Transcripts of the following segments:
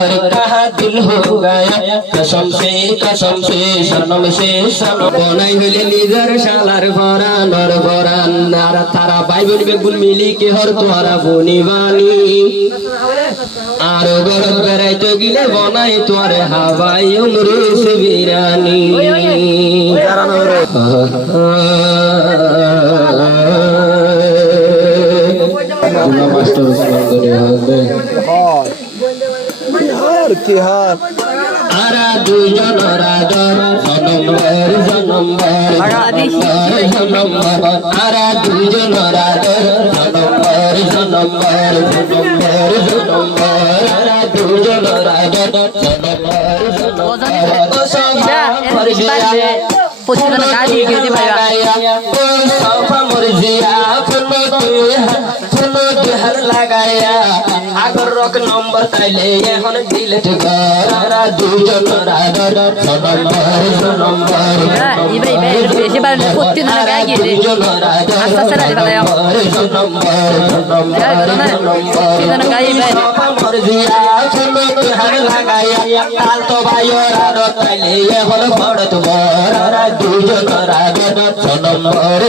कहा दिल हो गया कसम से सनम से सनम बनाई हले निजर शालार फरानर फरान नारा तारा भाई बन बेगुन मिली के हर तोहरा बोनी बानी आरो गरम बेराई तो गिले बनाई तोरे हवाई उम्र से बिरानी मास्टर उस्मान गनी हाथ आरा दुजन राजर जन्मभर आरा दुजन राजर जन्मभर आरा दुजन राजर लगाया आगर रक नंबर ताइले এখন ডিলিট কর আরা দুজন রাডার নম্বর ইবে বেশি বার করতে না গায় গিয়ে আস্তে আস্তে রাখতে পারে নম্বর গায় ইবে মরজিয়া তুমি বিহার লাগায়া তাল তো ভাইও রাডার তাইলে এখন পড়ত বর আরা দুজন রাডার নম্বর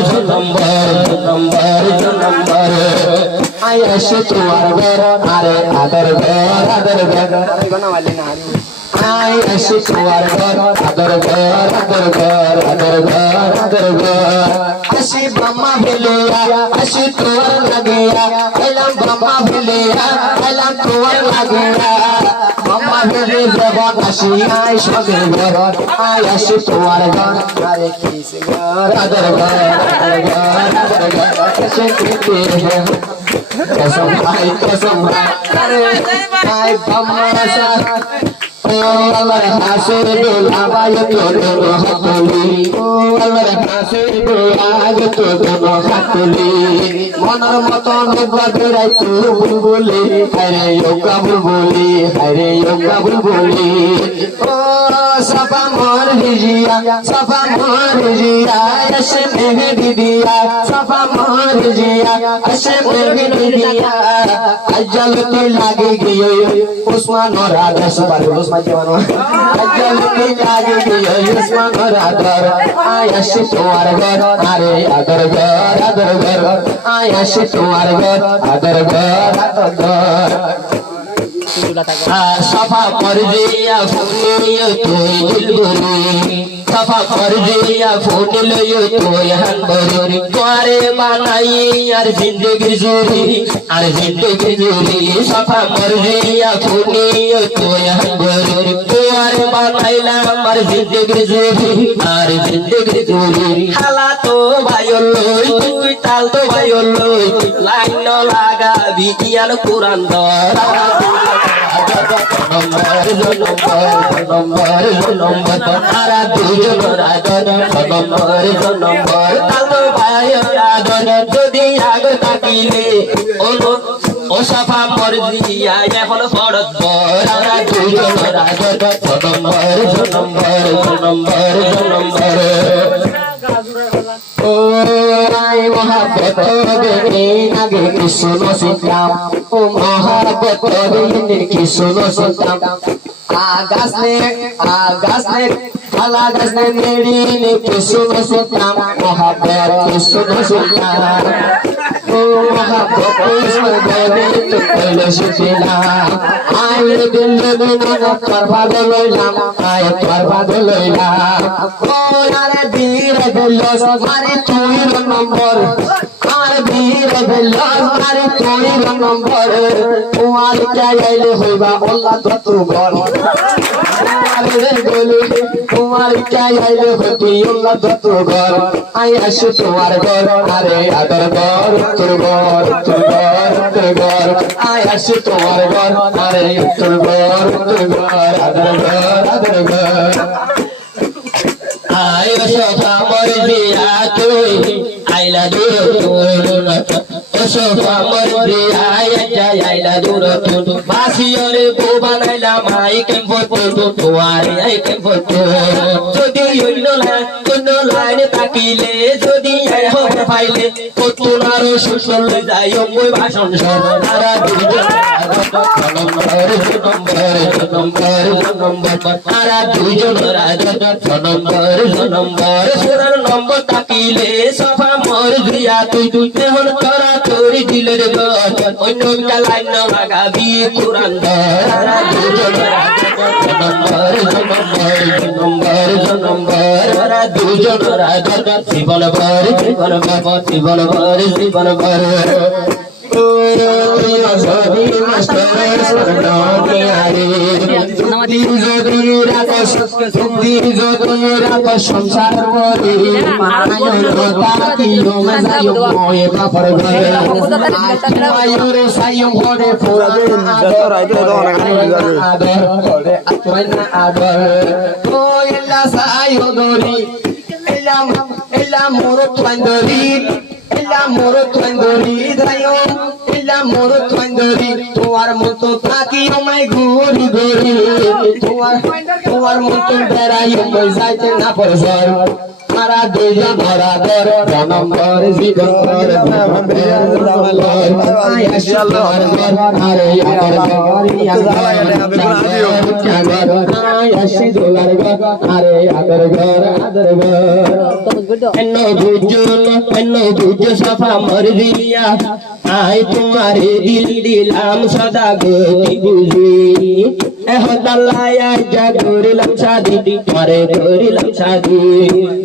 आया शुक्रवार घर अरे आदर घर बना वाले ना आया शुक्रवार घर आदर घर अशी ब्रह्मा भेलिया अशी तोर लगेया एलम ब्रह्मा भेलिया एलम तोर लगेया ब्रह्मा भेले जवान अशी आय शगे घर आया शुक्रवार घर अरे किस घर आदर घर कैसे कहते हैं कसम भाई अरे भाई बम्मासा ओ अल्लाह हासिर दुलाबाय तो दोनों हाथली ओ अल्लाह हासिर दुलाग तो दोनों हाथली मनर मतन बदराई तू बुलबुली हरे योगा बुलबुली ओ सफा मोर हिजिया ऐसे मेहंदी दिया सफा मोर हिजिया ऐसे मेहंदी दिया अजल की लागी गई उस्मान और आदर सुबह उस्मान जवान अजल की लागी गई उस्मान और आदर आया शितवार घर अरे आदर घर आया शितवार घर आदर घर सफा मर्जिया फूलियो तोय दिलबरी सफा मर्जिया फूलियो तोय हनबरी तोरे बनाई यार जिंदगी जोरी सफा मर्जिया फूलियो तोय हनबरी तोरे बनाइला मार जिंदगी जोरी हाला तो भाइयो लई तुई ताल तो भाइयो लई लाइन लागा बियान कुरान दर নম্বর আরা দুজন রাজন নম্বর তালো ভাই রাজন যদি আগ তাকিলে ও সাফা মর্জিয়া এখন ফরজ বর আরা দুজন রাজন নম্বর ओ राय मोहब्बत देने आगे की सुनो सितम ओ मोहब्बत देने की सुनो सितम आगास ने आगास ने मेरी ने की सुनो सितम मोहब्बत की सुनो सितम ओ मोहब्बत इसमें देने तो पहले शिला आए दिल में ना बर्बाद लैला आए बर्बाद लैला ओ यारे दिल दिलोस मारे तुई नंबर आर भीर दिलोस मारे तुई नंबर तुम्हारे क्या आइले होइबा अल्लाह तू घर तुम्हारे क्या आइले होती अल्लाह तू घर आई आशु तुम्हार घर अरे आदर घर तोर घर आई आशु तुम्हार घर अरे तोर घर आदर घर आयो सफा मर्जिया तुई आइला दूर ओ सफा मर्जिया आइला दूर बासियोरे को बनाइला माई के फोटो तुम्हारे आई के फोटो যদি হইল না কোন লাইনে তাকিলে যদি हो পাইলে কতনারো সুসল যাই ওই ভাষণ সব তারা দুজন নম্বর নম্বর তারা দুইজন রাজা নম্বর সোনার নম্বর তাকিলে সফা মর দিয়া তুই এখন তোরা তোরি দিলের ঘর অন্য কালাই না লাগাবি কোরআন তারা দুইজন রাজা নম্বর তারা দুইজন রাজা জীবন ভর সংসার তোমার মতো থাকি আমায় ঘুরি তোমার মতো বেড়াই যাইতে না পরসর তারা দুইজন ধরাধর নম্বর জীবন সফা মর দিয়া আই তোমারে দিল দিলাম সদা গতি বুঝি করিলাম শাদি তোমারে করিলাম শাদি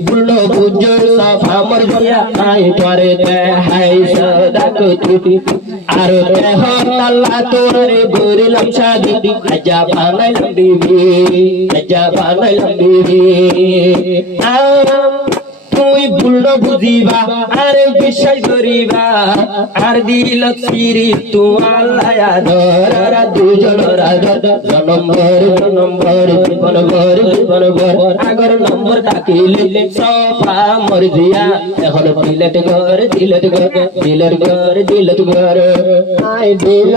বুলো বুঝো সফা মর দিয়া আই তোমারে দেখাই সদা গতি আর আল্লাহ তোরে করিলাম শাদি আজা বানাইলাম বিবি তুই ভুলো বুঝিবা আর বিশ্বাস করিবা আর দিল সিরি তু আল্লাহ আদর দুজন নম্বর আগর নম্বর তাকিলে সফা মর দিয়া এখন দিলের ঘর আই দিল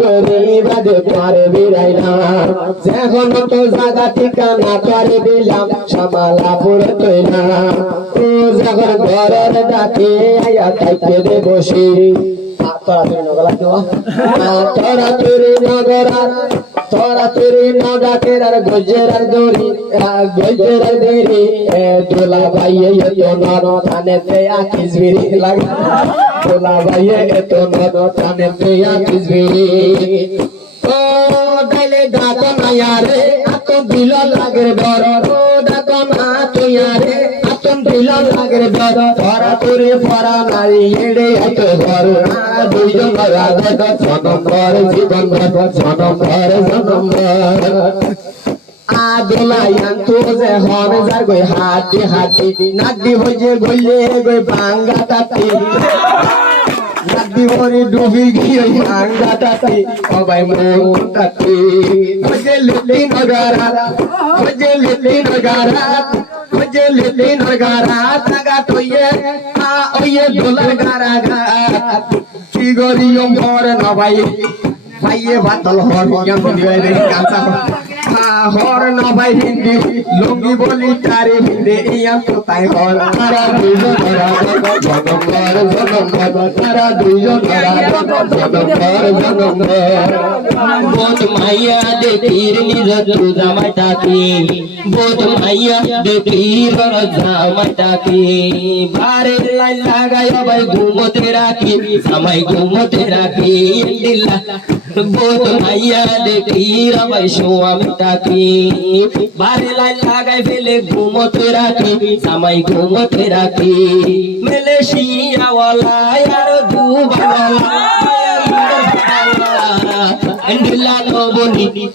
গরি বাদে পারে বিরাইনা এখন তো জায়গা ঠিকানা করে দিলাম সমালাপুর তৈলা ও যখন ঘরের ডাকে আয়া থাকতে দে বসে তোরা তুরি নগাটের আর গজেরার দড়ি তোলা ভাইয়ে এত নর থানেতে আকিস বিড়ি লাগা তোলা ভাইয়ে এত নর থানেতে আকিস বিড়ি ও ডাইলে ডাক নায়ারে আত দিল লাগের বড় লাগের দর ধরা তোরে পরা নারী এড়ে এত ঘর দুইজন নম্বর জীবন আদলাই আনতো যে হন যার গই হাতি নাড্ডি ভজে গইলে গই ভাঙ্গা তাতি নাড্ডি ভরে ডুবি গিয়ে ভাঙ্গা তাতি সবাই মন তাতি ভজে লিলি নগারা তাগা তোয়ে ওয়ে দোলার গারা কি গরিয়ম হর নবাই ভাইয়ে বাতল হর ইয়াম দিবে রে কাঁচা হর নবাই হিন্দি লঙ্গি বলি তারে হিন্দি ইয়াম তো তাই হর তারা দুইজন তারা দুইজন বোধ মাইয়া দেখির নিজ জামাইটাকে বোধ মাইয়া দেখির জামাইটাকে বারে লাইন লাগাই ভাই ঘুমোতে রাখি আমাই ঘুমোতে রাখি দিল্লা বোধ মাইয়া দেখির ভাই সোয়ামিটাকে বারে লাইন লাগাই ফেলে ঘুমোতে রাখি আমাই ঘুমোতে রাখি মালয়েশিয়াওয়ালা আর দুবাইওয়ালা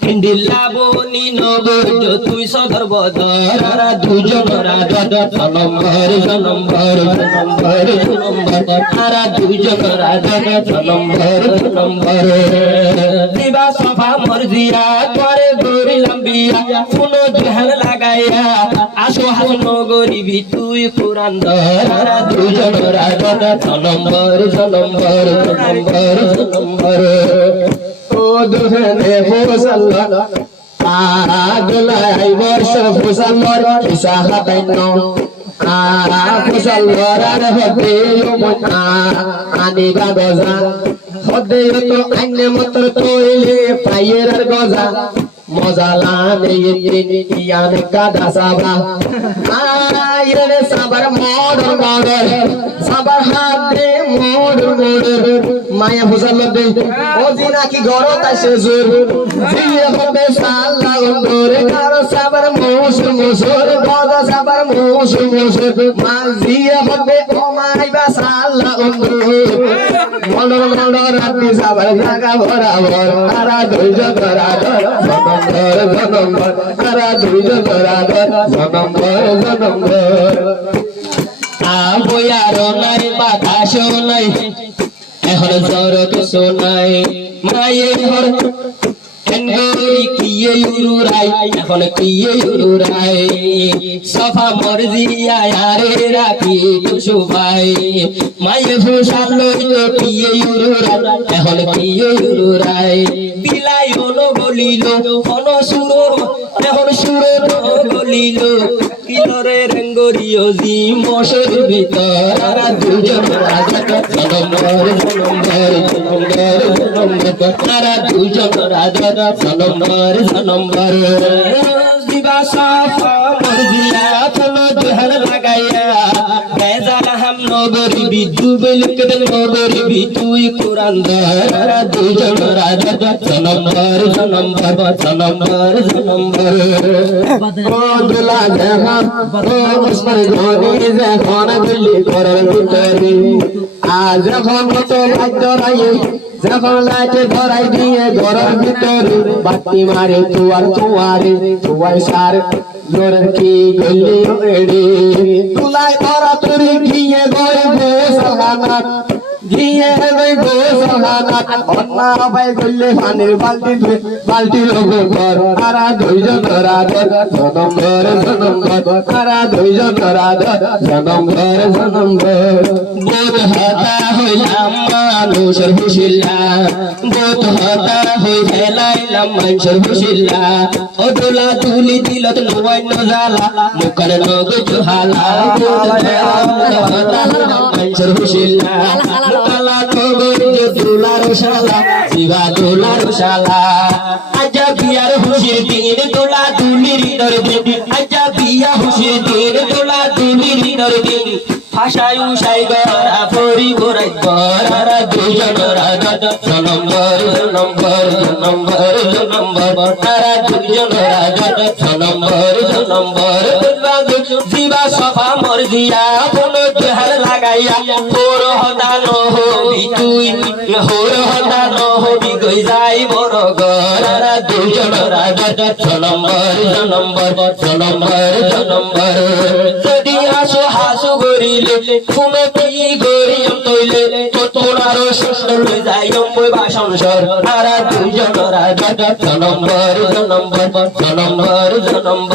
ইন্দিলা বনি নগর তুই সদর বদর দুজন নম্বর তারা দুজন নম্বর দিবা সফা মর্জিয়া করে গরিলাম বিয়া শুনো জহান লাগাইয়া আসো হাসন গরিবি তুই কোরআন ধর দুজন নম্বর ও দুহনে ফুসাল্লা আদলাই বর্ষ ফুসাল্লার ইসাহাতাইন ফুসাল্লার হতে আনি বাদজা হদে তো আইনে মতর তৈলে পায়ের গজা মজা লানে ইয়ান কাদা সাবা আইরে সাবার মডর মডর সাবার হাতে মডর মডর মায়া হুসাল দে ওজি নাকি গরত আসে জোর জিয়ে হবে সাল্লা উন্দর কারো সাবার মুসুর মুসুর গদা সাবার মুসুর মুসুর মা জিয়ে হবে ওমাইবা সাল্লা উন্দর মডর মডর রাতি সাবার জাগা বরাবর আরা দুইজ বরাবর জনম্বর আরা দুইজ বরাবর জনম্বর আবয়ার নাই বাতাস নাই এখন জরত শোনাই মায়ের ঘর কেনগরি কিয়ে উড়ুরাই এখন কিয়ে উড়ুরাই সফা মর্জি আয়ারে রাখি কুসুবাই মায়ে ফুসাল তো কিয়ে উড়ুরাই এখন কিয়ে উড়ুরাই বিলাই হলো বলিল হলো সুর এখন সুর বলিল কিলরে রঙ্গরিও জি মশের ভিতর আর দুজন রাজা জনম্বর জনম্বর জনম্বর জনম্বর তারা দুজন রাজা জনম্বর জনম্বর দিবা সাফা মর্জিয়া ফলো জহর লাগাইয়া বেজাল হাম নগরি বিদু বলকে নগরি বিতুই কুরআন তারা দুজন রাজা জনম্বর জনম্বর জনম্বর জনম্বর ও দুলা জাহান ও উসমান গনি যখন গুলি করার ভিতরে আজ যখন তো ভাগ্য নাই যখন লাইটে ধরাই দিয়ে ঘরের ভিতরে বাতি মারে তুয়ার সার লোরের কি গলি এড়ে তুলাই ধরা তুরি গিয়ে গই গো সাহানা গিয়ে গই গো সাহানা অন্না ভাই গলে পানির বালতি লোক ঘর আরা দুইজন রাধর জনম্বর জনম্বর আরা দুইজন রাধর জনম্বর জনম্বর বোধ হতা হইলাম মানুষের হুশিল্লা বোধ হতা হই ফেলাইলাম মানুষের হুশিল্লা ও দোলা তুলি দিলত নয় নজালা মুখের নগ জুহালা মানুষের হুশিল্লা মুকালা নগর দুলার শালা শিবা দুলার শালা আজা বিয়ার হুশির দিন দোলা তুলির দিন আজা বিয়া হুশির দিন দোলা তুলির দিন ভাষায় উষাই গড়া ফরি গোরাই গড়া দুজন রাজা জনম্বর জনম্বর জনম্বর জনম্বর তারা দুজন রাজা জনম্বর জনম্বর দিবা সফা মর্জিয়া বলো জহর লাগাইয়া তোর হদান হবি তুই হোর হদান হবি গই যাই বড় গড়া দুজন রাজা জনম্বর জনম্বর জনম্বর জনম্বর যদি হাসু হাসু গরিলে তুমি কি গরিয়ম তৈলে তো তোরারো সুন্দর লই যাই অম্বই বাসনসর তারা দুজন রাজা জনম্বর জনম্বর জনম্বর জনম্বর